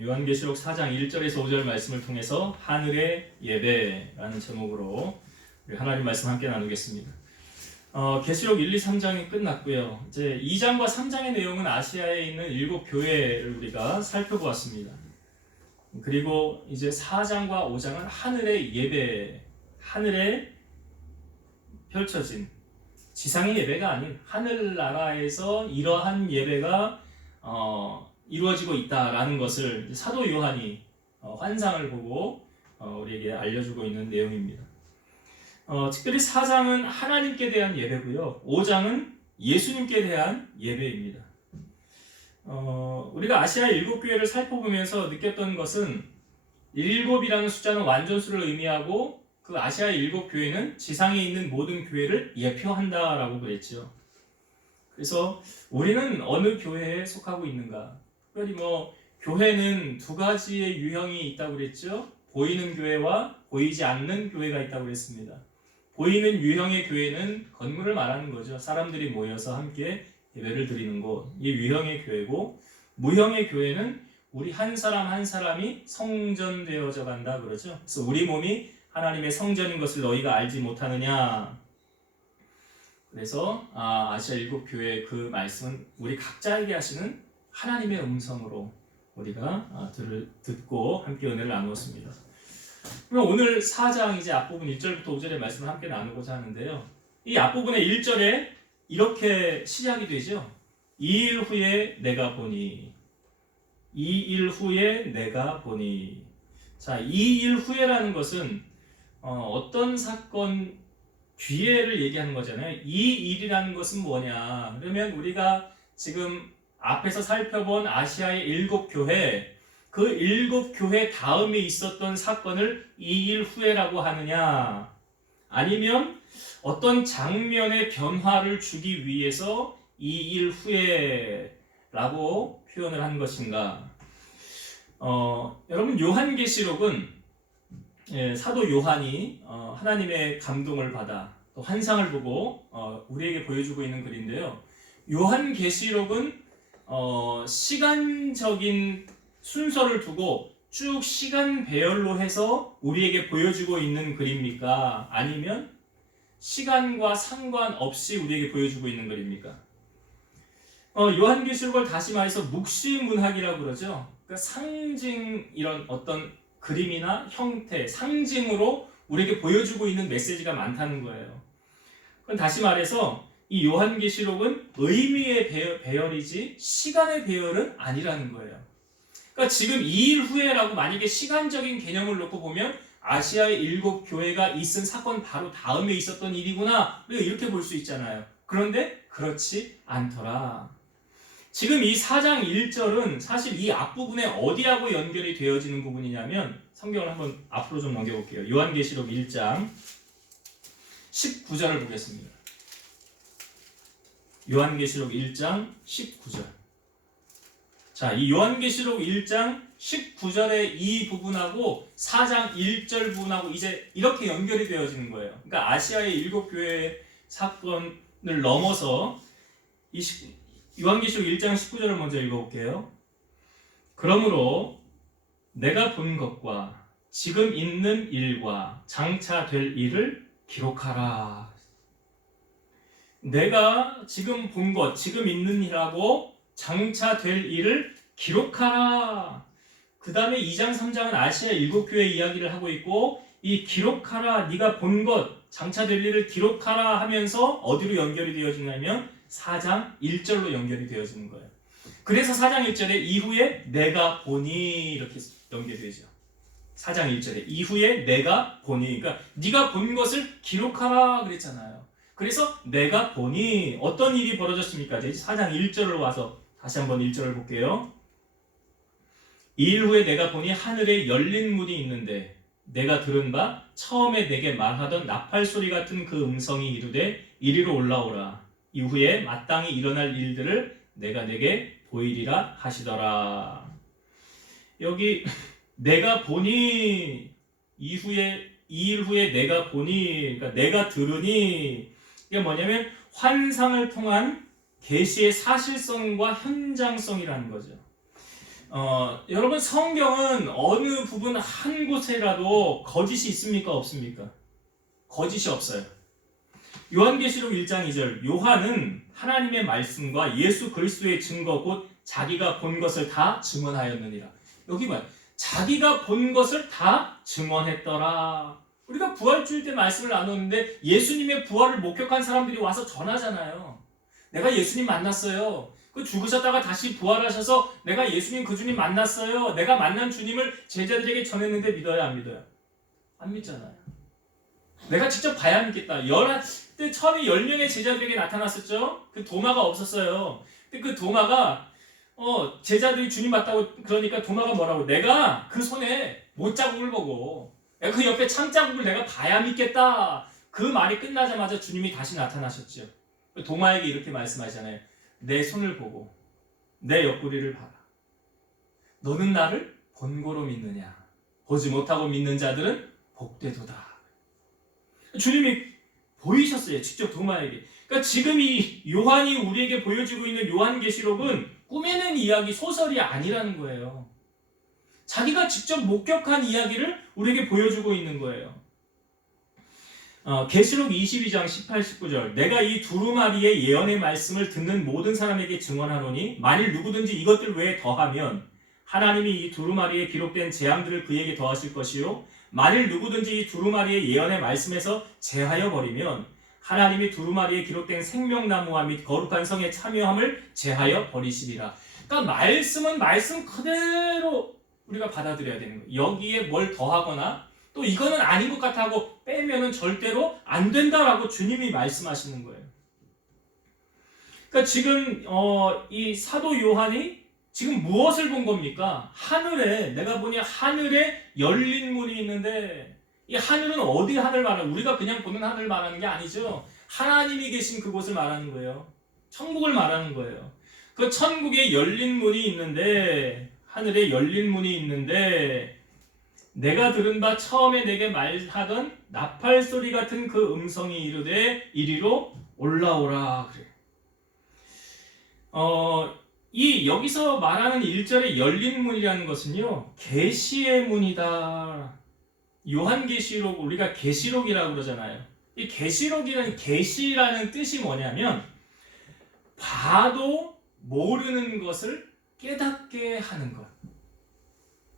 요한계시록 4장 1절에서 5절 말씀을 통해서 하늘의 예배라는 제목으로 우리 하나님 말씀 함께 나누겠습니다. 계시록 1, 2, 3장이 끝났고요. 이제 2장과 3장의 내용은 아시아에 있는 7교회를 우리가 살펴보았습니다. 그리고 이제 4장과 5장은 하늘의 예배, 하늘에 펼쳐진 지상의 예배가 아닌 하늘나라에서 이러한 예배가 이루어지고 있다라는 것을 사도 요한이 환상을 보고 우리에게 알려주고 있는 내용입니다. 특별히 4장은 하나님께 대한 예배고요. 5장은 예수님께 대한 예배입니다. 우리가 아시아 7교회를 살펴보면서 느꼈던 것은 7이라는 숫자는 완전수를 의미하고 그 아시아 7교회는 지상에 있는 모든 교회를 예표한다라고 그랬죠. 그래서 우리는 어느 교회에 속하고 있는가? 특별히 교회는 두 가지의 유형이 있다고 그랬죠. 보이는 교회와 보이지 않는 교회가 있다고 그랬습니다. 보이는 유형의 교회는 건물을 말하는 거죠. 사람들이 모여서 함께 예배를 드리는 곳, 이게 유형의 교회고, 무형의 교회는 우리 한 사람 한 사람이 성전되어져 간다 그러죠. 그래서 우리 몸이 하나님의 성전인 것을 너희가 알지 못하느냐. 그래서 아시아 7교회의 그 말씀은 우리 각자에게 하시는 하나님의 음성으로 우리가 듣고 함께 은혜를 나누었습니다. 그럼 오늘 4장 이제 앞부분 1절부터 5절의 말씀을 함께 나누고자 하는데요. 이 앞부분의 1절에 이렇게 시작이 되죠. 2일 후에 내가 보니, 2일 후에 내가 보니. 자, 2일 후에라는 것은 어떤 사건 뒤에를 얘기하는 거잖아요. 이 일이라는 것은 뭐냐? 그러면 우리가 지금 앞에서 살펴본 아시아의 7교회, 그 7교회 다음에 있었던 사건을 2일 후에라고 하느냐? 아니면 어떤 장면의 변화를 주기 위해서 2일 후에라고 표현을 한 것인가? 여러분, 요한계시록은 사도 요한이 하나님의 감동을 받아 또 환상을 보고 우리에게 보여주고 있는 글인데요. 요한계시록은 시간적인 순서를 두고 쭉 시간 배열로 해서 우리에게 보여주고 있는 글입니까? 아니면 시간과 상관없이 우리에게 보여주고 있는 글입니까? 요한계시록을 다시 말해서 묵시문학이라고 그러죠. 그러니까 상징, 이런 어떤 그림이나 형태, 상징으로 우리에게 보여주고 있는 메시지가 많다는 거예요. 그럼 다시 말해서 이 요한계시록은 의미의 배열이지 시간의 배열은 아니라는 거예요. 그러니까 지금 2일 후에라고 만약에 시간적인 개념을 놓고 보면 아시아의 7교회가 있은 사건 바로 다음에 있었던 일이구나, 우리가 이렇게 볼 수 있잖아요. 그런데 그렇지 않더라. 지금 이 4장 1절은 사실 이 앞부분에 어디하고 연결이 되어지는 부분이냐면, 성경을 한번 앞으로 좀 넘겨볼게요. 요한계시록 1장 19절을 보겠습니다. 요한계시록 1장 19절. 자, 이 요한계시록 1장 19절의 이 부분하고 4장 1절 부분하고 이제 이렇게 연결이 되어지는 거예요. 그러니까 아시아의 7교회 사건을 넘어서 요한계시록 1장 19절을 먼저 읽어볼게요. 그러므로 내가 본 것과 지금 있는 일과 장차 될 일을 기록하라. 내가 지금 본 것, 지금 있는 일하고 장차 될 일을 기록하라. 그 다음에 2장 3장은 아시아 7교회 이야기를 하고 있고, 이 기록하라, 네가 본 것, 장차 될 일을 기록하라 하면서 어디로 연결이 되어지냐면 4장 1절로 연결이 되어지는 거예요. 그래서 4장 1절에 이후에 내가 보니 이렇게 연결되죠. 4장 1절에 이후에 내가 보니, 그러니까 네가 본 것을 기록하라 그랬잖아요. 그래서 내가 보니 어떤 일이 벌어졌습니까? 이제 4장 1절로 와서 다시 한번 1절을 볼게요. 2일 후에 내가 보니 하늘에 열린 문이 있는데 내가 들은 바 처음에 내게 말하던 나팔 소리 같은 그 음성이 이르되 이리로 올라오라. 이후에 마땅히 일어날 일들을 내가 내게 보이리라 하시더라. 여기 내가 보니, 2일 후에 내가 보니, 그러니까 내가 들으니, 이게 뭐냐면 환상을 통한 계시의 사실성과 현장성이라는 거죠. 여러분 성경은 어느 부분 한 곳에라도 거짓이 있습니까? 없습니까? 거짓이 없어요. 요한계시록 1장 2절 요한은 하나님의 말씀과 예수 그리스도의 증거 곧 자기가 본 것을 다 증언하였느니라. 여기 봐요. 자기가 본 것을 다 증언했더라. 우리가 부활주일 때 말씀을 나눴는데 예수님의 부활을 목격한 사람들이 와서 전하잖아요. 내가 예수님 만났어요. 그 죽으셨다가 다시 부활하셔서 내가 예수님 그 주님 만났어요. 내가 만난 주님을 제자들에게 전했는데 믿어요? 안 믿어요? 안 믿잖아요. 내가 직접 봐야 믿겠다. 그때 처음에 10명의 제자들에게 나타났었죠. 그 도마가 없었어요. 근데 그 도마가 제자들이 주님 맞다고 그러니까 도마가 뭐라고? 내가 그 손에 못자국을 보고 내가 그 옆에 창자국을 내가 봐야 믿겠다. 그 말이 끝나자마자 주님이 다시 나타나셨죠. 도마에게 이렇게 말씀하시잖아요. 내 손을 보고 내 옆구리를 봐라. 너는 나를 본고로 믿느냐? 보지 못하고 믿는 자들은 복되도다. 주님이 보이셨어요. 직접 도마에게. 그러니까 지금 이 요한이 우리에게 보여주고 있는 요한계시록은 꾸며낸 이야기, 소설이 아니라는 거예요. 자기가 직접 목격한 이야기를 우리에게 보여주고 있는 거예요. 계시록 22장 18, 19절 내가 이 두루마리의 예언의 말씀을 듣는 모든 사람에게 증언하노니 만일 누구든지 이것들 외에 더하면 하나님이 이 두루마리에 기록된 재앙들을 그에게 더하실 것이요 만일 누구든지 이 두루마리의 예언의 말씀에서 제하여 버리면 하나님이 두루마리에 기록된 생명나무와 및 거룩한 성에 참여함을 제하여 버리시리라. 그러니까 말씀은 말씀 그대로 우리가 받아들여야 되는 거예요. 여기에 뭘 더하거나 또 이거는 아닌 것 같아 하고 빼면은 절대로 안 된다라고 주님이 말씀하시는 거예요. 그러니까 지금 이 사도 요한이 지금 무엇을 본 겁니까? 하늘에 내가 보니 하늘에 열린 문이 있는데 이 하늘은 어디 하늘 말하는 우리가 그냥 보는 하늘 말하는 게 아니죠. 하나님이 계신 그곳을 말하는 거예요. 천국을 말하는 거예요. 그 천국에 열린 문이 있는데 하늘에 열린 문이 있는데 내가 들은 바 처음에 내게 말하던 나팔 소리 같은 그 음성이 이르되 이리로 올라오라 그래. 이 여기서 말하는 1절의 열린 문이라는 것은요 계시의 문이다. 요한계시록 우리가 계시록이라고 그러잖아요. 이 계시록이라는 계시라는 뜻이 뭐냐면 봐도 모르는 것을 깨닫게 하는 것.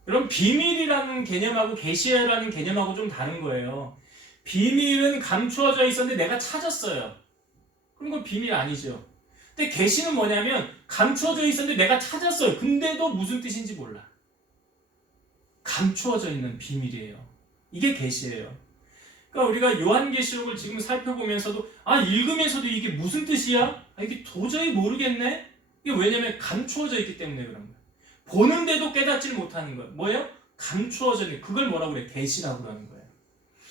그럼 비밀이라는 개념하고 계시라는 개념하고 좀 다른 거예요. 비밀은 감추어져 있었는데 내가 찾았어요. 그럼 그건 비밀 아니죠. 근데 계시는 뭐냐면 감추어져 있었는데 내가 찾았어요. 근데도 무슨 뜻인지 몰라. 감추어져 있는 비밀이에요. 이게 계시예요. 그러니까 우리가 요한계시록을 지금 살펴보면서도 읽으면서도 이게 무슨 뜻이야? 이게 도저히 모르겠네? 이게 왜냐면 감추어져 있기 때문에 그런 거예요. 보는데도 깨닫지 못하는 거예요. 뭐예요? 감추어져 있는 그걸 뭐라고 그래? 계시라고 하는 거예요.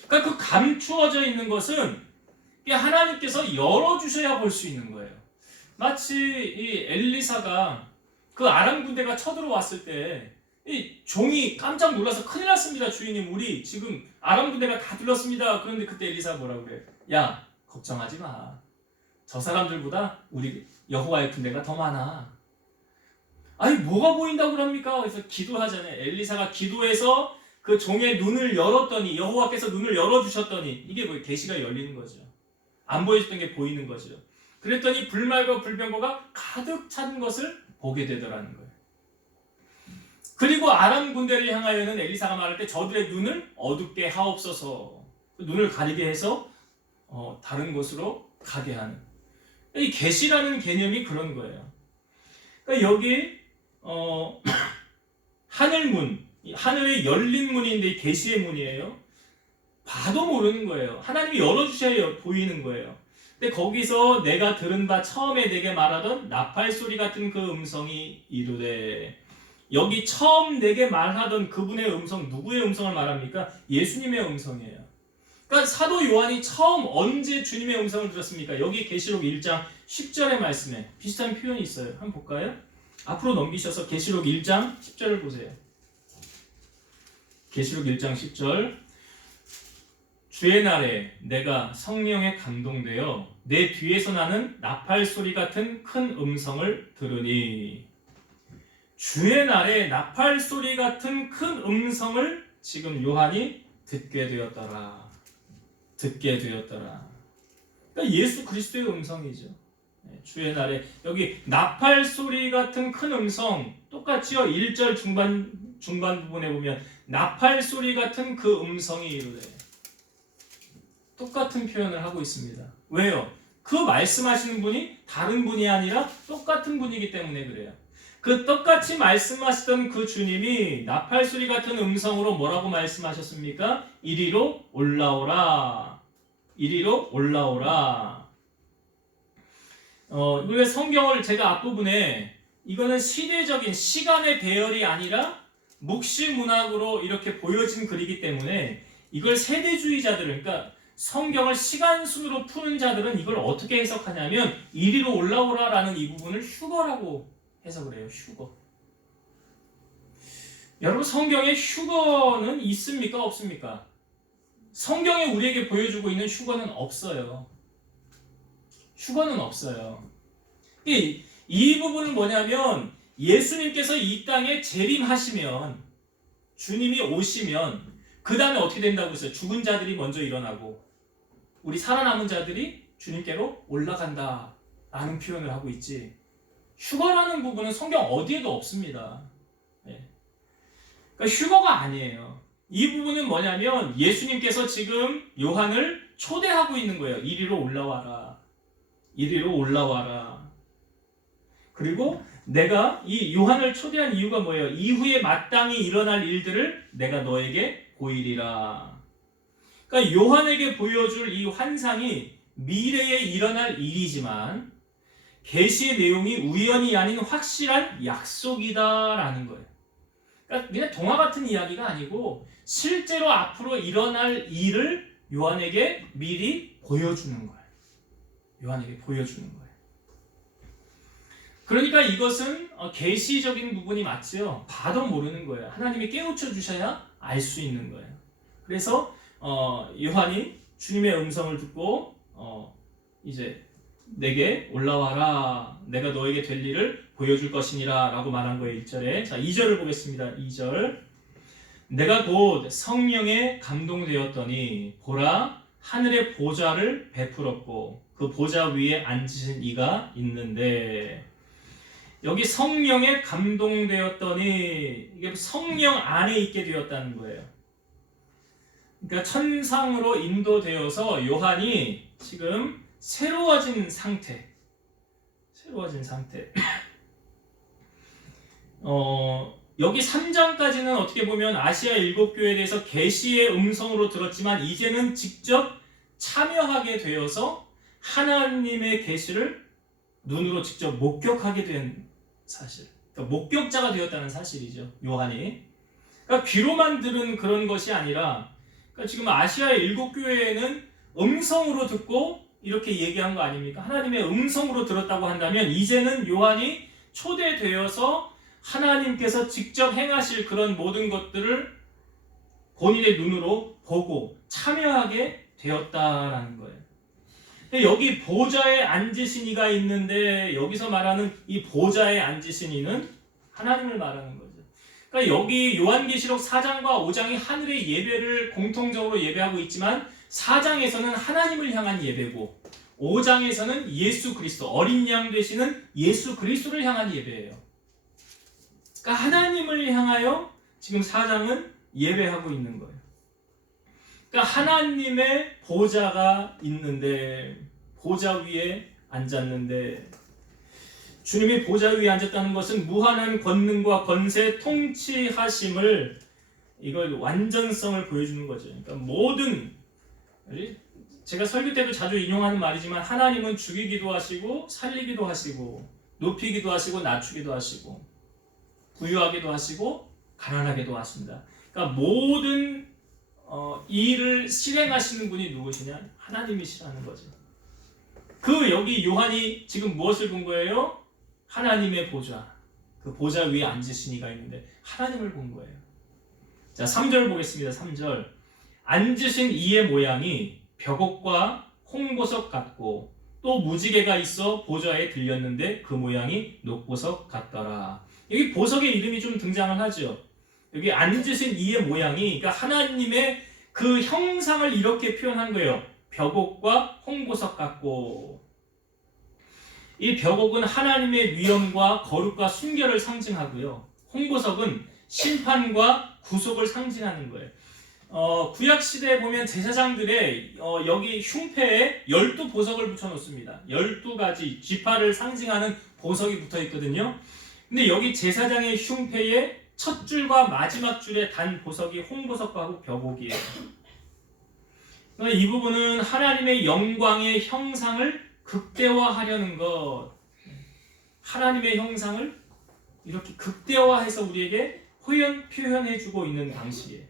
그러니까 그 감추어져 있는 것은 하나님께서 열어주셔야 볼 수 있는 거예요. 마치 이 엘리사가 그 아람 군대가 쳐들어왔을 때 이 종이 깜짝 놀라서 큰일 났습니다. 주인님 우리 지금 아람 군대가 다 들렀습니다. 그런데 그때 엘리사가 뭐라고 그래요? 야 걱정하지 마. 저 사람들보다 우리 여호와의 군대가 더 많아. 아니 뭐가 보인다고 그럽니까? 그래서 기도하잖아요. 엘리사가 기도해서 그 종의 눈을 열었더니 여호와께서 눈을 열어주셨더니 이게 뭐 계시가 열리는 거죠. 안 보여줬던 게 보이는 거죠. 그랬더니 불말과 불병거가 가득 찬 것을 보게 되더라는 거예요. 그리고 아람 군대를 향하여는 엘리사가 말할 때 저들의 눈을 어둡게 하옵소서. 눈을 가리게 해서 다른 곳으로 가게 하는. 이 계시라는 개념이 그런 거예요. 그러니까 여기 하늘문, 하늘의 열린 문인데 이 계시의 문이에요. 봐도 모르는 거예요. 하나님이 열어주셔야 보이는 거예요. 근데 거기서 내가 들은 바 처음에 내게 말하던 나팔 소리 같은 그 음성이 이르되 여기 처음 내게 말하던 그분의 음성 누구의 음성을 말합니까? 예수님의 음성이에요. 그러니까 사도 요한이 처음 언제 주님의 음성을 들었습니까? 여기 계시록 1장 10절의 말씀에 비슷한 표현이 있어요. 한번 볼까요? 앞으로 넘기셔서 계시록 1장 10절을 보세요. 계시록 1장 10절 주의 날에 내가 성령에 감동되어 내 뒤에서 나는 나팔 소리 같은 큰 음성을 들으니 주의 날에 나팔 소리 같은 큰 음성을 지금 요한이 듣게 되었더라. 듣게 되었더라. 그러니까 예수 그리스도의 음성이죠. 주의 날에 여기 나팔 소리 같은 큰 음성 똑같이요. 1절 중반 부분에 보면 나팔 소리 같은 그 음성이 이르되 똑같은 표현을 하고 있습니다. 왜요? 그 말씀하시는 분이 다른 분이 아니라 똑같은 분이기 때문에 그래요. 그 똑같이 말씀하시던 그 주님이 나팔 소리 같은 음성으로 뭐라고 말씀하셨습니까? 이리로 올라오라. 이리로 올라오라. 우리가 성경을 제가 앞부분에 이거는 시대적인 시간의 배열이 아니라 묵시문학으로 이렇게 보여진 글이기 때문에 이걸 세대주의자들은, 그러니까 성경을 시간순으로 푸는 자들은 이걸 어떻게 해석하냐면 이리로 올라오라라는 이 부분을 휴거라고 해석을 해요. 휴거. 여러분, 성경에 휴거는 있습니까? 없습니까? 성경에 우리에게 보여주고 있는 휴거는 없어요. 휴거는 없어요. 이 부분은 뭐냐면 예수님께서 이 땅에 재림하시면, 주님이 오시면 그 다음에 어떻게 된다고 했어요? 죽은 자들이 먼저 일어나고 우리 살아남은 자들이 주님께로 올라간다 라는 표현을 하고 있지, 휴거라는 부분은 성경 어디에도 없습니다. 그러니까 휴거가 아니에요. 이 부분은 뭐냐면 예수님께서 지금 요한을 초대하고 있는 거예요. 이리로 올라와라. 이리로 올라와라. 그리고 내가 이 요한을 초대한 이유가 뭐예요? 이후에 마땅히 일어날 일들을 내가 너에게 보이리라. 그러니까 요한에게 보여줄 이 환상이 미래에 일어날 일이지만 계시의 내용이 우연이 아닌 확실한 약속이다라는 거예요. 그러니까 그냥 동화 같은 이야기가 아니고 실제로 앞으로 일어날 일을 요한에게 미리 보여주는 거예요. 요한에게 보여주는 거예요. 그러니까 이것은 계시적인 부분이 맞지요. 봐도 모르는 거예요. 하나님이 깨우쳐 주셔야 알 수 있는 거예요. 그래서 요한이 주님의 음성을 듣고 이제 내게 올라와라. 내가 너에게 될 일을 보여줄 것이니라 라고 말한 거예요. 1절에. 자, 2절을 보겠습니다. 2절. 내가 곧 성령에 감동되었더니 보라, 하늘의 보좌를 베풀었고 그 보좌 위에 앉으신 이가 있는데, 여기 성령에 감동되었더니 이게 성령 안에 있게 되었다는 거예요. 그러니까 천상으로 인도되어서 요한이 지금 새로워진 상태. 여기 3장까지는 어떻게 보면 아시아 7교회에 대해서 계시의 음성으로 들었지만 이제는 직접 참여하게 되어서 하나님의 계시를 눈으로 직접 목격하게 된 사실. 그러니까 목격자가 되었다는 사실이죠. 요한이. 그러니까 귀로만 들은 그런 것이 아니라, 그러니까 지금 아시아의 7교회에는 음성으로 듣고 이렇게 얘기한 거 아닙니까? 하나님의 음성으로 들었다고 한다면 이제는 요한이 초대되어서 하나님께서 직접 행하실 그런 모든 것들을 본인의 눈으로 보고 참여하게 되었다라는 거예요. 여기 보좌에 앉으신 이가 있는데 여기서 말하는 이 보좌에 앉으신 이는 하나님을 말하는 거죠. 그러니까 여기 요한계시록 4장과 5장이 하늘의 예배를 공통적으로 예배하고 있지만 4장에서는 하나님을 향한 예배고 5장에서는 예수 그리스도, 어린 양 되시는 예수 그리스도를 향한 예배예요. 그러니까 하나님을 향하여 지금 4장은 예배하고 있는 거예요. 그러니까 하나님의 보좌가 있는데, 보좌 위에 앉았는데, 주님이 보좌 위에 앉았다는 것은 무한한 권능과 권세, 통치하심을, 이걸 완전성을 보여주는 거죠. 그러니까 모든, 제가 설교 때도 자주 인용하는 말이지만 하나님은 죽이기도 하시고 살리기도 하시고 높이기도 하시고 낮추기도 하시고 부유하기도 하시고 가난하게도 하십니다. 그러니까 모든 일을 실행하시는 분이 누구시냐? 하나님이시라는 거죠. 여기 요한이 지금 무엇을 본 거예요? 하나님의 보좌. 그 보좌 위에 앉으신 이가 있는데 하나님을 본 거예요. 자, 3절 보겠습니다. 3절. 앉으신 이의 모양이 벽옥과 홍보석 같고 또 무지개가 있어 보좌에 들렸는데 그 모양이 녹보석 같더라. 여기 보석의 이름이 좀 등장을 하죠. 여기 앉으신 이의 모양이 그러니까 하나님의 그 형상을 이렇게 표현한 거예요. 벽옥과 홍보석 같고, 이 벽옥은 하나님의 위엄과 거룩과 순결을 상징하고요. 홍보석은 심판과 구속을 상징하는 거예요. 구약 시대에 보면 제사장들의 여기 흉패에 12보석을 붙여 놓습니다. 12가지 지파를 상징하는 보석이 붙어 있거든요. 근데 여기 제사장의 흉패에 첫 줄과 마지막 줄에 단 보석이 홍보석과 벽옥이에요. 이 부분은 하나님의 영광의 형상을 극대화하려는 것, 하나님의 형상을 이렇게 극대화해서 우리에게 표현해주고 있는 방식이에요.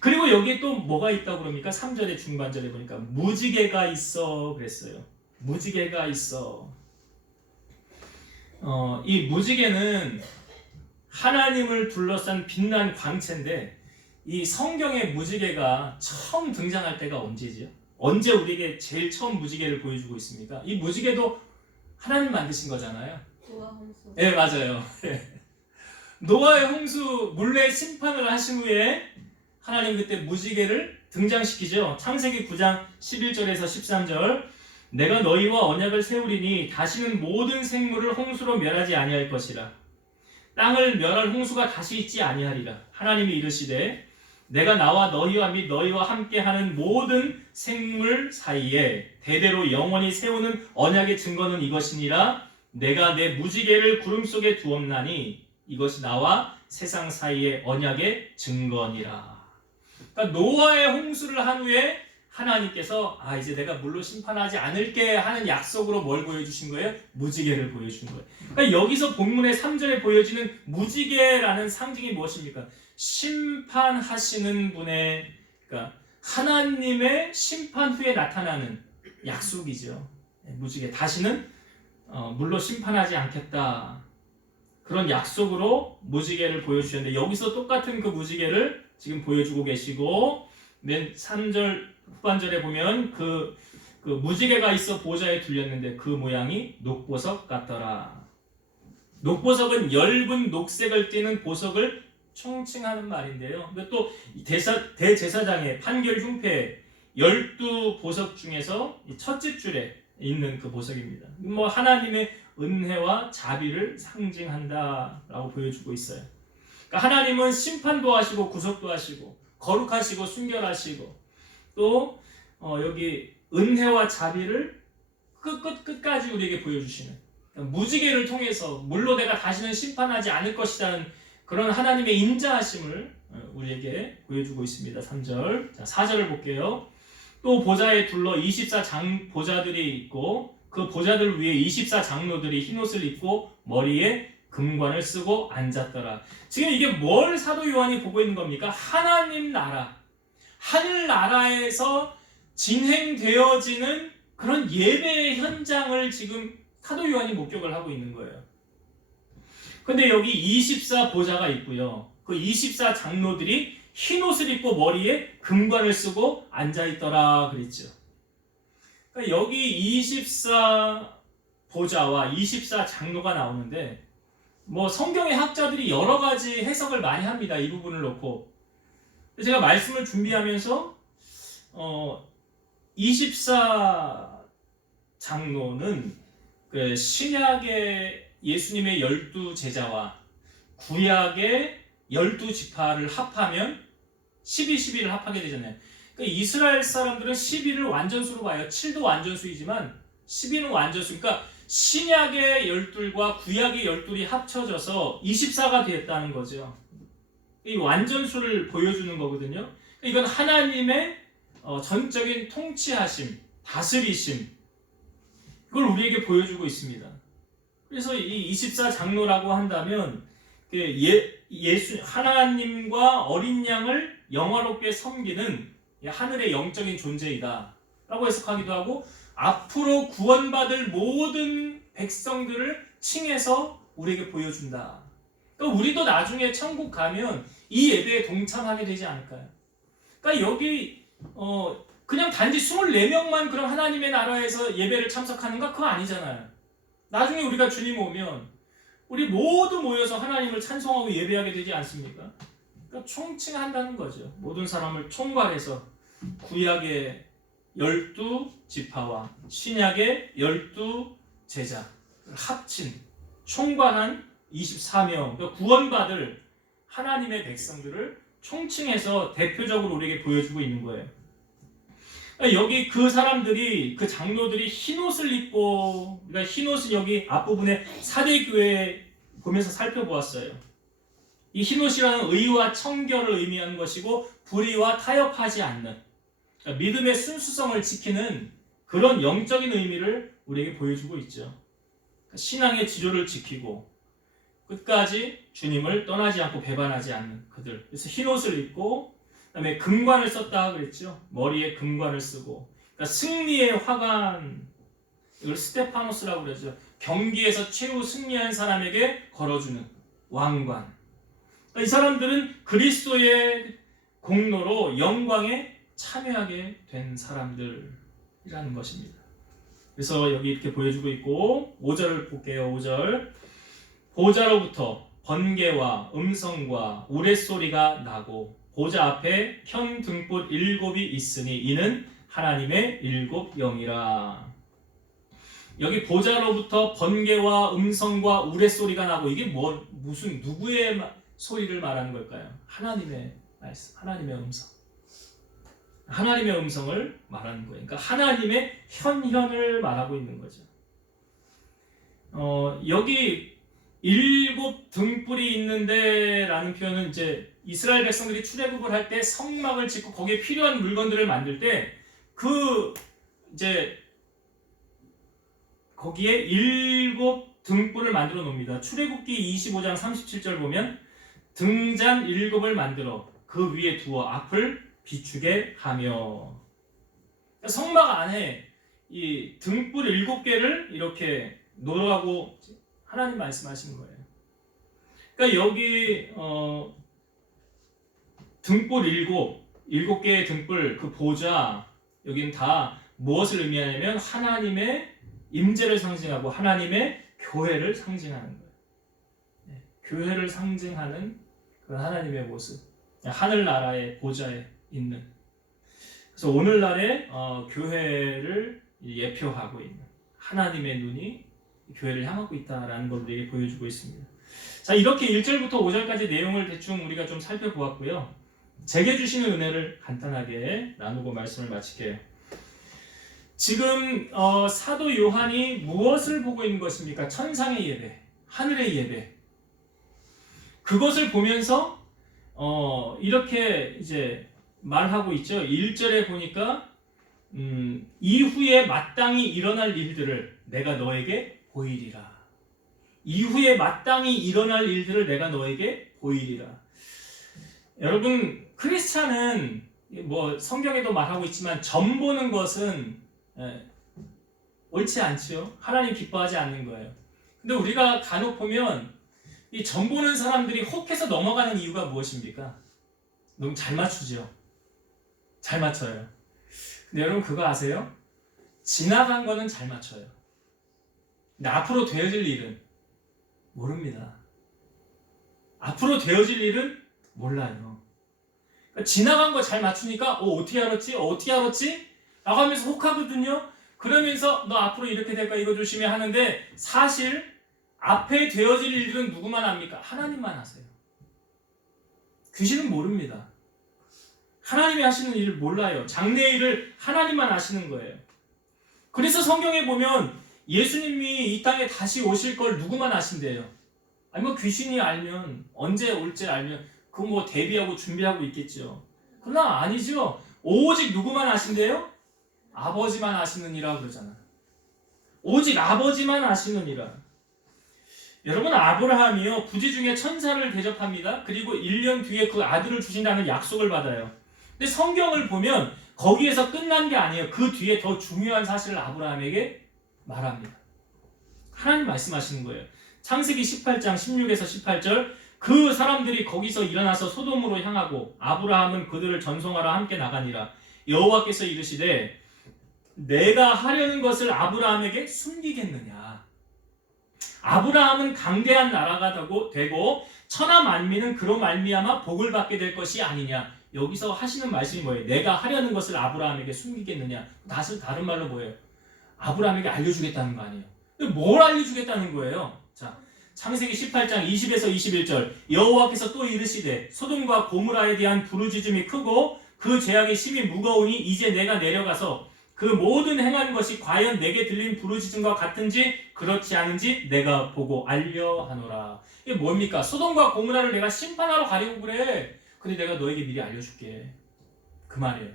그리고 여기에 또 뭐가 있다고 그럽니까? 3절의 중반절에 보니까 무지개가 있어 그랬어요. 무지개가 있어. 이 무지개는 하나님을 둘러싼 빛난 광채인데, 이 성경의 무지개가 처음 등장할 때가 언제지요? 언제 우리에게 제일 처음 무지개를 보여주고 있습니까? 이 무지개도 하나님 만드신 거잖아요. 노아 홍수. 네, 맞아요. 노아의 홍수 물레 심판을 하신 후에 하나님 그때 무지개를 등장시키죠. 창세기 9장 11절에서 13절. 내가 너희와 언약을 세우리니 다시는 모든 생물을 홍수로 멸하지 아니할 것이라. 땅을 멸할 홍수가 다시 있지 아니하리라. 하나님이 이르시되 내가 나와 너희와 및 너희와 함께하는 모든 생물 사이에 대대로 영원히 세우는 언약의 증거는 이것이니라. 내가 내 무지개를 구름 속에 두었나니 이것이 나와 세상 사이의 언약의 증거니라. 그러니까 노아의 홍수를 한 후에 하나님께서 이제 내가 물로 심판하지 않을게 하는 약속으로 뭘 보여주신 거예요? 무지개를 보여준 거예요. 그러니까 여기서 본문의 3절에 보여지는 무지개라는 상징이 무엇입니까? 심판하시는 분의, 그러니까 하나님의 심판 후에 나타나는 약속이죠. 무지개, 다시는 물로 심판하지 않겠다, 그런 약속으로 무지개를 보여주셨는데, 여기서 똑같은 그 무지개를 지금 보여주고 계시고, 맨 3절 후반절에 보면 그 무지개가 있어 보좌에 둘렸는데 그 모양이 녹보석 같더라. 녹보석은 엷은 녹색을 띠는 보석을 총칭하는 말인데요. 근데 또 대제사장의 판결 흉패 12보석 중에서 첫째 줄에 있는 그 보석입니다. 하나님의 은혜와 자비를 상징한다라고 보여주고 있어요. 그러니까 하나님은 심판도 하시고 구속도 하시고 거룩하시고 순결하시고, 또 여기 은혜와 자비를 끝까지 우리에게 보여주시는, 그러니까 무지개를 통해서 물로 내가 다시는 심판하지 않을 것이라는 그런 하나님의 인자하심을 우리에게 보여주고 있습니다. 3절. 자, 4절을 볼게요. 또 보좌에 둘러 24 보좌들이 있고 그 보좌들 위에 24 장로들이 흰옷을 입고 머리에 금관을 쓰고 앉았더라. 지금 이게 뭘 사도 요한이 보고 있는 겁니까? 하나님 나라, 하늘나라에서 진행되어지는 그런 예배의 현장을 지금 사도 요한이 목격을 하고 있는 거예요. 근데 여기 24 보좌가 있고요. 그 24 장로들이 흰옷을 입고 머리에 금관을 쓰고 앉아있더라 그랬죠. 그러니까 여기 24 보좌와 24 장로가 나오는데, 성경의 학자들이 여러 가지 해석을 많이 합니다. 이 부분을 놓고. 제가 말씀을 준비하면서 24 장로는 그 신약의 예수님의 12제자와 구약의 12지파를 합하면 12, 12를 합하게 되잖아요. 그러니까 이스라엘 사람들은 12를 완전수로 봐요. 7도 완전수이지만 12는 완전수. 그러니까 신약의 12과 구약의 12이 합쳐져서 24가 되었다는 거죠. 이 완전수를 보여주는 거거든요. 이건 하나님의 전적인 통치하심, 다스리심, 그걸 우리에게 보여주고 있습니다. 그래서 이 24 장로라고 한다면 하나님과 어린 양을 영화롭게 섬기는 하늘의 영적인 존재이다 라고 해석하기도 하고, 앞으로 구원받을 모든 백성들을 칭해서 우리에게 보여준다. 그러니까 우리도 나중에 천국 가면 이 예배에 동참하게 되지 않을까요? 그러니까 여기 그냥 단지 24명만 그럼 하나님의 나라에서 예배를 참석하는가? 그거 아니잖아요. 나중에 우리가 주님 오면 우리 모두 모여서 하나님을 찬송하고 예배하게 되지 않습니까? 그러니까 총칭한다는 거죠. 모든 사람을 총괄해서 구약의 12지파와 신약의 12제자를 합친 총괄한 24명, 그러니까 구원받을 하나님의 백성들을 총칭해서 대표적으로 우리에게 보여주고 있는 거예요. 여기 그 사람들이, 그 장로들이 흰옷을 입고, 그러니까 흰옷은 여기 앞부분에 사대교회 보면서 살펴보았어요. 이 흰옷이라는 의와 청결을 의미하는 것이고 불의와 타협하지 않는, 그러니까 믿음의 순수성을 지키는 그런 영적인 의미를 우리에게 보여주고 있죠. 그러니까 신앙의 지조를 지키고 끝까지 주님을 떠나지 않고 배반하지 않는 그들. 그래서 흰옷을 입고 그다음에 금관을 썼다 그랬죠. 머리에 금관을 쓰고, 그러니까 승리의 화관, 이걸 스테파노스라고 그러죠. 경기에서 최후 승리한 사람에게 걸어주는 왕관. 그러니까 이 사람들은 그리스도의 공로로 영광에 참여하게 된 사람들이라는 것입니다. 그래서 여기 이렇게 보여주고 있고 5절을 볼게요. 5절. 보좌로부터 번개와 음성과 우레소리가 나고 보좌 앞에 현 등불 7이 있으니 이는 하나님의 7 영이라. 여기 보좌로부터 번개와 음성과 우레소리가 나고, 이게 무슨 누구의 소리를 말하는 걸까요? 하나님의 말씀, 하나님의 음성. 하나님의 음성을 말하는 거예요. 그러니까 하나님의 현현을 말하고 있는 거죠. 여기 7 등불이 있는데 라는 표현은 이제 이스라엘 백성들이 출애굽을 할 때 성막을 짓고 거기에 필요한 물건들을 만들 때 그 이제 거기에 7 등불을 만들어 놓습니다. 출애굽기 25장 37절 보면 등잔 7을 만들어 그 위에 두어 앞을 비추게 하며, 성막 안에 이 등불 7개를 이렇게 놓으라고 하나님 말씀하신 거예요. 그러니까 여기 등불 7개의 등불, 그 보좌, 여기는 다 무엇을 의미하냐면 하나님의 임재를 상징하고 하나님의 교회를 상징하는 거예요. 네, 교회를 상징하는 그 하나님의 모습, 하늘나라의 보좌에 있는. 그래서 오늘날의 교회를 예표하고 있는 하나님의 눈이 교회를 향하고 있다라는 걸 우리에게 보여주고 있습니다. 자, 이렇게 1절부터 5절까지 내용을 대충 우리가 좀 살펴보았고요. 제게 주시는 은혜를 간단하게 나누고 말씀을 마칠게요. 지금 사도 요한이 무엇을 보고 있는 것입니까? 천상의 예배, 하늘의 예배. 그것을 보면서 이렇게 이제 말하고 있죠. 1절에 보니까 이후에 마땅히 일어날 일들을 내가 너에게 보이리라. 이후에 마땅히 일어날 일들을 내가 너에게 보이리라. 여러분, 크리스찬은 뭐 성경에도 말하고 있지만 점 보는 것은 옳지 않지요. 하나님 기뻐하지 않는 거예요. 근데 우리가 간혹 보면 이 점 보는 사람들이 혹해서 넘어가는 이유가 무엇입니까? 너무 잘 맞추죠. 잘 맞춰요. 근데 여러분 그거 아세요? 지나간 거는 잘 맞춰요. 근데 앞으로 되어질 일은 모릅니다. 앞으로 되어질 일은 몰라요. 그러니까 지나간 거 잘 맞추니까 어떻게 알았지? 어떻게 알았지? 라고 하면서 혹하거든요. 그러면서 너 앞으로 이렇게 될까 이거 조심해 하는데 사실 앞에 되어질 일들은 누구만 압니까? 하나님만 하세요. 귀신은 모릅니다. 하나님이 하시는 일을 몰라요. 장래의 일을 하나님만 아시는 거예요. 그래서 성경에 보면 예수님이 이 땅에 다시 오실 걸 누구만 아신대요. 아니 뭐 귀신이 알면, 언제 올지 알면 그거 뭐 대비하고 준비하고 있겠죠. 그러나 아니죠. 오직 누구만 아신대요? 아버지만 아시느니라 그러잖아. 오직 아버지만 아시느니라. 여러분, 아브라함이요 부지 중에 천사를 대접합니다. 그리고 1년 뒤에 그 아들을 주신다는 약속을 받아요. 근데 성경을 보면 거기에서 끝난 게 아니에요. 그 뒤에 더 중요한 사실을 아브라함에게 말합니다. 하나님 말씀하시는 거예요. 창세기 18장 16에서 18절, 그 사람들이 거기서 일어나서 소돔으로 향하고 아브라함은 그들을 전송하러 함께 나가니라. 여호와께서 이르시되 내가 하려는 것을 아브라함에게 숨기겠느냐. 아브라함은 강대한 나라가 되고 천하 만민은 그로 말미암아 복을 받게 될 것이 아니냐. 여기서 하시는 말씀이 뭐예요? 내가 하려는 것을 아브라함에게 숨기겠느냐. 다른 말로 뭐예요? 아브라함에게 알려주겠다는 거 아니에요. 뭘 알려주겠다는 거예요? 자, 창세기 18장 20에서 21절. 여호와께서 또 이르시되 소돔과 고모라에 대한 부르짖음이 크고 그 죄악이 심히 무거우니 이제 내가 내려가서 그 모든 행한 것이 과연 내게 들린 부르짖음과 같은지 그렇지 않은지 내가 보고 알려 하노라. 이게 뭡니까? 소돔과 고모라를 내가 심판하러 가려고 그래. 근데 내가 너에게 미리 알려줄게. 그 말이에요.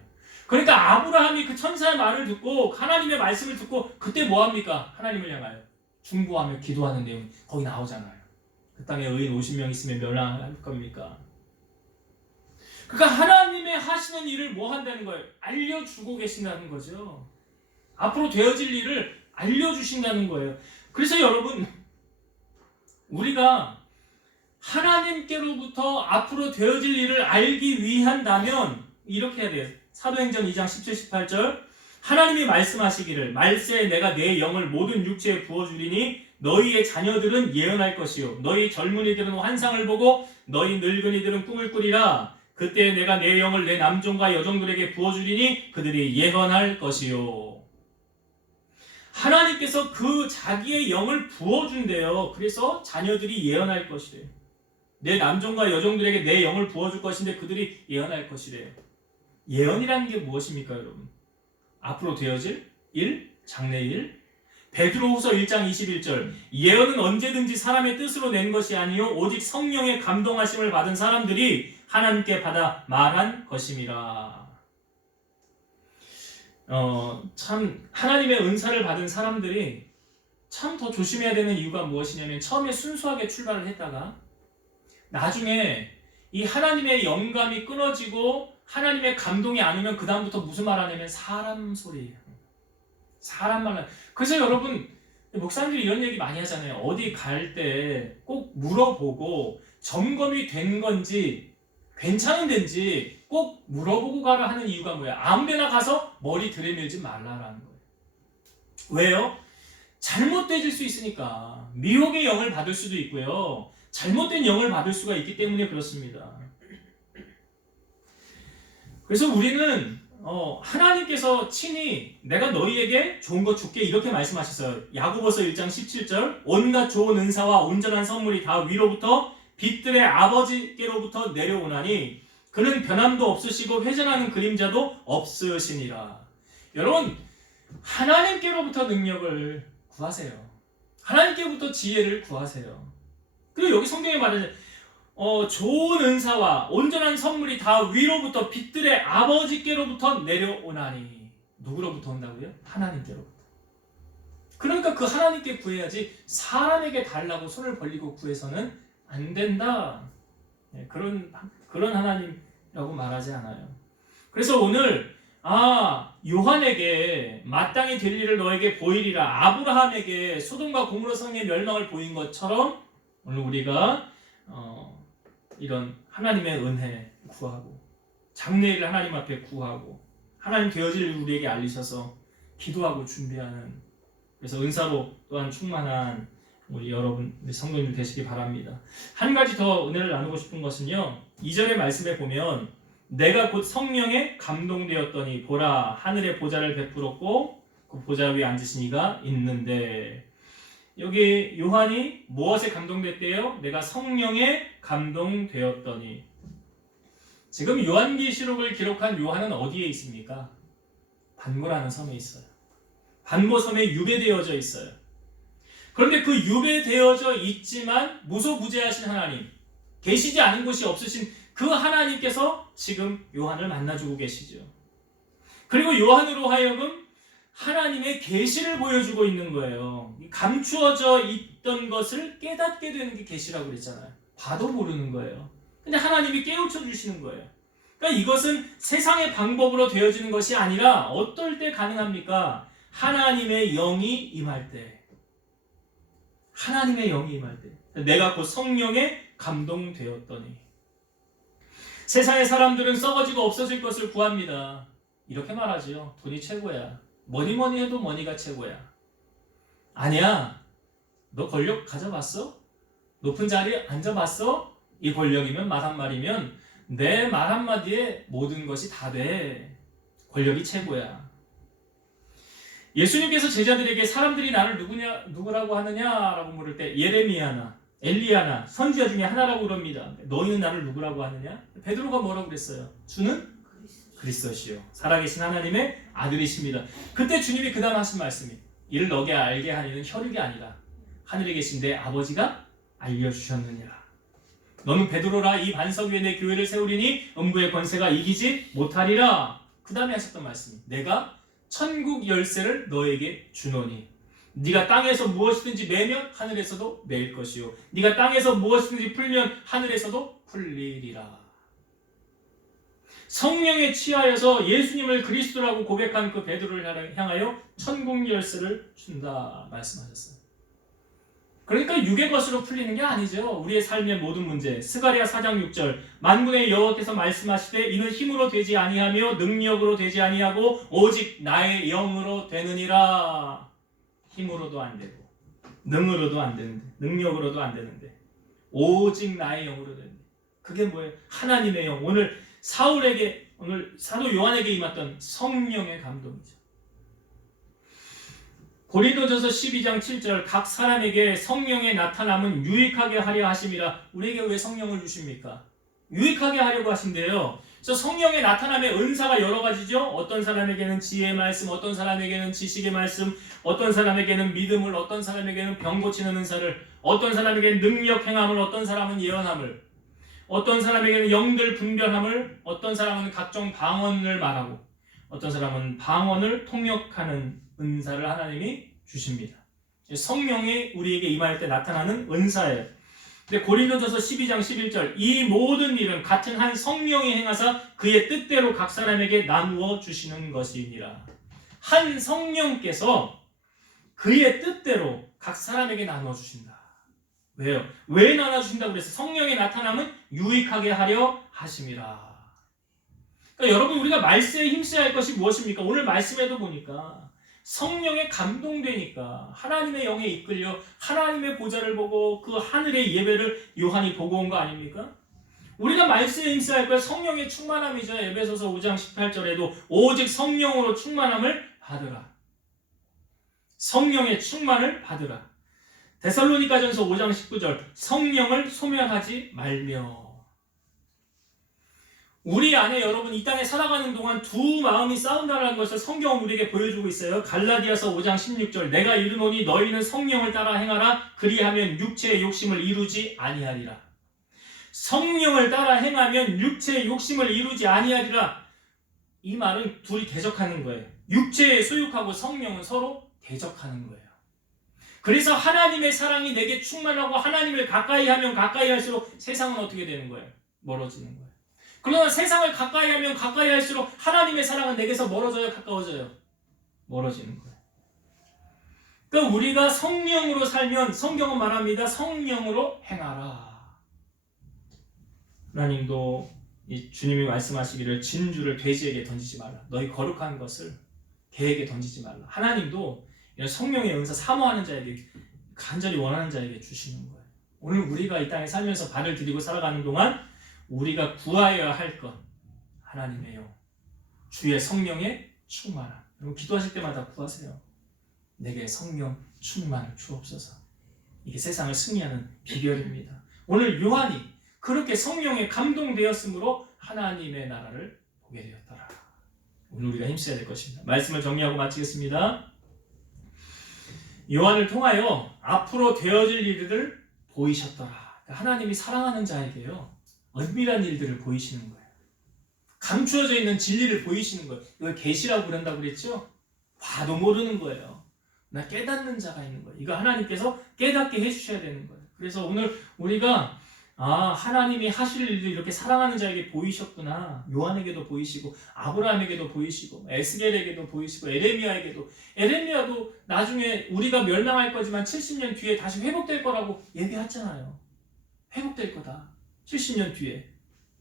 그러니까 아브라함이 그 천사의 말을 듣고 하나님의 말씀을 듣고 그때 뭐합니까? 하나님을 향하여 중보하며 기도하는 내용이 거기 나오잖아요. 그 땅에 의인 50명 있으면 멸망할 겁니까? 그러니까 하나님의 하시는 일을 뭐 한다는 거예요? 알려주고 계신다는 거죠. 앞으로 되어질 일을 알려주신다는 거예요. 그래서 여러분, 우리가 하나님께로부터 앞으로 되어질 일을 알기 위한다면 이렇게 해야 돼요. 사도행전 2장 17, 18절. 하나님이 말씀하시기를 말세에 내가 내 영을 모든 육체에 부어주리니 너희의 자녀들은 예언할 것이요 너희 젊은이들은 환상을 보고 너희 늙은이들은 꿈을 꾸리라. 그때 내가 내 영을 내 남종과 여종들에게 부어주리니 그들이 예언할 것이요. 하나님께서 그 자기의 영을 부어준대요. 그래서 자녀들이 예언할 것이래요. 내 남종과 여종들에게 내 영을 부어줄 것인데 그들이 예언할 것이래요. 예언이라는 게 무엇입니까, 여러분? 앞으로 되어질 일, 장래일. 베드로후서 1장 21절. 예언은 언제든지 사람의 뜻으로 낸 것이 아니요 오직 성령의 감동하심을 받은 사람들이 하나님께 받아 말한 것임이라. 참 하나님의 은사를 받은 사람들이 참 더 조심해야 되는 이유가 무엇이냐면 처음에 순수하게 출발을 했다가 나중에 이 하나님의 영감이 끊어지고 하나님의 감동이 안 오면 그 다음부터 무슨 말 하냐면 사람 소리예요. 사람 말. 그래서 여러분 목사님들이 이런 얘기 많이 하잖아요. 어디 갈 때 꼭 물어보고 점검이 된 건지 괜찮은 데인지 꼭 물어보고 가라 하는 이유가 뭐야? 아무데나 가서 머리 들이밀지 말라라는 거예요. 왜요? 잘못되질 수 있으니까. 미혹의 영을 받을 수도 있고요. 잘못된 영을 받을 수가 있기 때문에 그렇습니다. 그래서 우리는 하나님께서 친히 내가 너희에게 좋은 거 줄게 이렇게 말씀하셨어요. 야고보서 1장 17절. 온갖 좋은 은사와 온전한 선물이 다 위로부터 빛들의 아버지께로부터 내려오나니 그는 변함도 없으시고 회전하는 그림자도 없으시니라. 여러분, 하나님께로부터 능력을 구하세요. 하나님께로부터 지혜를 구하세요. 그리고 여기 성경에 말하는 좋은 은사와 온전한 선물이 다 위로부터 빛들의 아버지께로부터 내려오나니. 누구로부터 온다고요? 하나님께로부터. 그러니까 그 하나님께 구해야지 사람에게 달라고 손을 벌리고 구해서는 안 된다. 그런 하나님이라고 말하지 않아요. 그래서 오늘 요한에게 마땅히 될 일을 너에게 보이리라. 아브라함에게 소돔과 고모라 성의 멸망을 보인 것처럼 오늘 우리가 이런 하나님의 은혜 구하고 장래일을 하나님 앞에 구하고 하나님 되어질 일을 우리에게 알리셔서 기도하고 준비하는, 그래서 은사로 또한 충만한 우리 여러분 성도님들 되시기 바랍니다. 한 가지 더 은혜를 나누고 싶은 것은요, 2절의 말씀에 보면 내가 곧 성령에 감동되었더니 보라 하늘의 보좌를 베풀었고 그 보좌 위에 앉으신 이가 있는데, 여기 요한이 무엇에 감동됐대요? 내가 성령에 감동되었더니. 지금 요한계시록을 기록한 요한은 어디에 있습니까? 반모라는 섬에 있어요. 반모 섬에 유배되어져 있어요. 그런데 그 유배되어져 있지만 무소부재하신 하나님, 계시지 않은 곳이 없으신 그 하나님께서 지금 요한을 만나주고 계시죠. 그리고 요한으로 하여금 하나님의 계시를 보여주고 있는 거예요. 감추어져 있던 것을 깨닫게 되는 게 계시라고 그랬잖아요. 봐도 모르는 거예요. 근데 하나님이 깨우쳐 주시는 거예요. 그러니까 이것은 세상의 방법으로 되어지는 것이 아니라 어떨 때 가능합니까? 하나님의 영이 임할 때. 하나님의 영이 임할 때. 내가 곧 성령에 감동되었더니. 세상의 사람들은 썩어지고 없어질 것을 구합니다. 이렇게 말하지요. 돈이 최고야. 뭐니 해도 머니가 최고야. 아니야. 너 권력 가져봤어? 높은 자리에 앉아봤어? 이 권력이면 말 한마디면 내 말 한마디에 모든 것이 다 돼. 권력이 최고야. 예수님께서 제자들에게 사람들이 나를 누구라고 하느냐라고 물을 때 예레미야나 엘리야나 선지자 중에 하나라고 그럽니다. 너희는 나를 누구라고 하느냐? 베드로가 뭐라고 그랬어요? 주는 그리스도시요 살아계신 하나님의 아들이십니다. 그때 주님이 그 다음 하신 말씀이 이를 너게 알게 하니는 혈육이 아니라 하늘에 계신 내 아버지가 알려주셨느니라. 너는 베드로라 이 반석 위에 내 교회를 세우리니 음부의 권세가 이기지 못하리라. 그 다음에 하셨던 말씀이 내가 천국 열쇠를 너에게 주노니 네가 땅에서 무엇이든지 매면 하늘에서도 매일 것이요 네가 땅에서 무엇이든지 풀면 하늘에서도 풀리리라. 성령에 취하여서 예수님을 그리스도라고 고백한 그 베드로를 향하여 천국 열쇠를 준다 말씀하셨어요. 그러니까 육의 것으로 풀리는 게 아니죠. 우리의 삶의 모든 문제. 스가랴 4장 6절 만군의 여호와께서 말씀하시되 이는 힘으로 되지 아니하며 능력으로 되지 아니하고 오직 나의 영으로 되느니라. 힘으로도 안 되고 능으로도 안 되는데 능력으로도 안 되는데 오직 나의 영으로 되는데 그게 뭐예요? 하나님의 영. 오늘 사도 요한에게 임했던 성령의 감동이죠. 고린도전서 12장 7절 각 사람에게 성령의 나타남은 유익하게 하려 하심이라. 우리에게 왜 성령을 주십니까? 유익하게 하려고 하신대요. 그래서 성령의 나타남의 은사가 여러 가지죠. 어떤 사람에게는 지혜의 말씀, 어떤 사람에게는 지식의 말씀, 어떤 사람에게는 믿음을, 어떤 사람에게는 병 고치는 은사를, 어떤 사람에게는 능력 행함을, 어떤 사람은 예언함을, 어떤 사람에게는 영들 분별함을, 어떤 사람은 각종 방언을 말하고, 어떤 사람은 방언을 통역하는 은사를 하나님이 주십니다. 성령이 우리에게 임할 때 나타나는 은사예요. 근데 고린도전서 12장 11절 이 모든 일은 같은 한 성령이 행하사 그의 뜻대로 각 사람에게 나누어 주시는 것이니라. 한 성령께서 그의 뜻대로 각 사람에게 나누어 주신다. 왜요? 왜 나눠 주신다고 그랬어요? 성령의 나타남은 유익하게 하려 하심이라. 그러니까 여러분 우리가 말씀에 힘써야 할 것이 무엇입니까? 오늘 말씀에도 보니까 성령에 감동되니까 하나님의 영에 이끌려 하나님의 보좌를 보고 그 하늘의 예배를 요한이 보고 온 거 아닙니까? 우리가 말씀에 힘써야 할 것 성령의 충만함이죠. 에베소서 5장 18절에도 오직 성령으로 충만함을 받으라. 성령의 충만을 받으라. 데살로니가전서 5장 19절 성령을 소멸하지 말며. 우리 안에 여러분 이 땅에 살아가는 동안 두 마음이 싸운다는 것을 성경은 우리에게 보여주고 있어요. 갈라디아서 5장 16절 내가 이르노니 너희는 성령을 따라 행하라 그리하면 육체의 욕심을 이루지 아니하리라. 성령을 따라 행하면 육체의 욕심을 이루지 아니하리라. 이 말은 둘이 대적하는 거예요. 육체의 소욕하고 성령은 서로 대적하는 거예요. 그래서 하나님의 사랑이 내게 충만하고 하나님을 가까이 하면 가까이 할수록 세상은 어떻게 되는 거예요? 멀어지는 거예요. 그러나 세상을 가까이 하면 가까이 할수록 하나님의 사랑은 내게서 멀어져요? 가까워져요? 멀어지는 거예요. 그러니까 우리가 성령으로 살면 성경은 말합니다. 성령으로 행하라. 하나님도 이 주님이 말씀하시기를 진주를 돼지에게 던지지 말라. 너희 거룩한 것을 개에게 던지지 말라. 하나님도 이런 성령의 은사 사모하는 자에게 간절히 원하는 자에게 주시는 거예요. 오늘 우리가 이 땅에 살면서 발을 들이고 살아가는 동안 우리가 구하여야 할 것 하나님의 영, 주의 성령의 충만함. 여러분 기도하실 때마다 구하세요. 내게 성령 충만을 주옵소서. 이게 세상을 승리하는 비결입니다. 오늘 요한이 그렇게 성령에 감동되었으므로 하나님의 나라를 보게 되었더라. 오늘 우리가 힘써야 될 것입니다. 말씀을 정리하고 마치겠습니다. 요한을 통하여 앞으로 되어질 일들을 보이셨더라. 하나님이 사랑하는 자에게요 은밀한 일들을 보이시는 거예요. 감추어져 있는 진리를 보이시는 거예요. 이걸 계시라고 그런다고 그랬죠? 봐도 모르는 거예요. 나 깨닫는 자가 있는 거예요. 이거 하나님께서 깨닫게 해주셔야 되는 거예요. 그래서 오늘 우리가 하나님이 하실 일을 이렇게 사랑하는 자에게 보이셨구나. 요한에게도 보이시고 아브라함에게도 보이시고 에스겔에게도 보이시고 에레미야도 나중에 우리가 멸망할 거지만 70년 뒤에 다시 회복될 거라고 얘기했잖아요. 회복될 거다. 70년 뒤에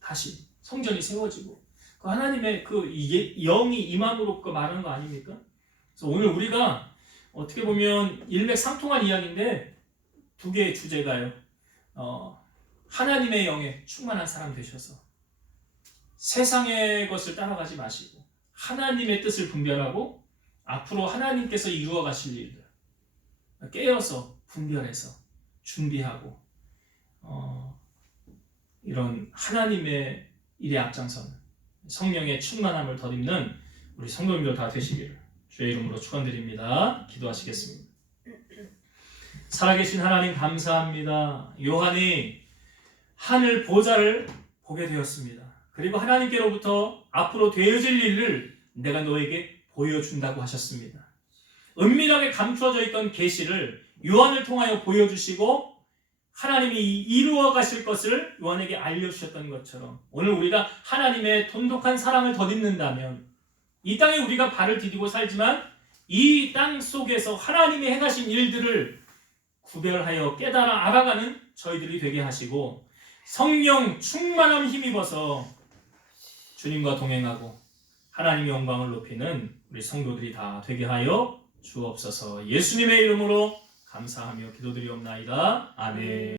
다시 성전이 세워지고 그 하나님의 그 영이 임함으로 그 말하는 거 아닙니까? 그래서 오늘 우리가 어떻게 보면 일맥상통한 이야기인데 두 개의 주제가요. 하나님의 영에 충만한 사람 되셔서 세상의 것을 따라가지 마시고 하나님의 뜻을 분별하고 앞으로 하나님께서 이루어 가실 일들 깨어서 분별해서 준비하고 이런 하나님의 일에 앞장서는 성령의 충만함을 덧입는 우리 성도님들 다 되시기를 주의 이름으로 축원드립니다. 기도하시겠습니다. 살아계신 하나님 감사합니다. 요한이 하늘 보좌를 보게 되었습니다. 그리고 하나님께로부터 앞으로 되어질 일을 내가 너에게 보여준다고 하셨습니다. 은밀하게 감추어져 있던 계시를 요한을 통하여 보여주시고 하나님이 이루어 가실 것을 요한에게 알려주셨던 것처럼 오늘 우리가 하나님의 돈독한 사랑을 덧입는다면 이 땅에 우리가 발을 디디고 살지만 이 땅 속에서 하나님이 행하신 일들을 구별하여 깨달아 알아가는 저희들이 되게 하시고 성령 충만함 힘입어서 주님과 동행하고 하나님의 영광을 높이는 우리 성도들이 다 되게 하여 주옵소서. 예수님의 이름으로 감사하며 기도드리옵나이다. 아멘.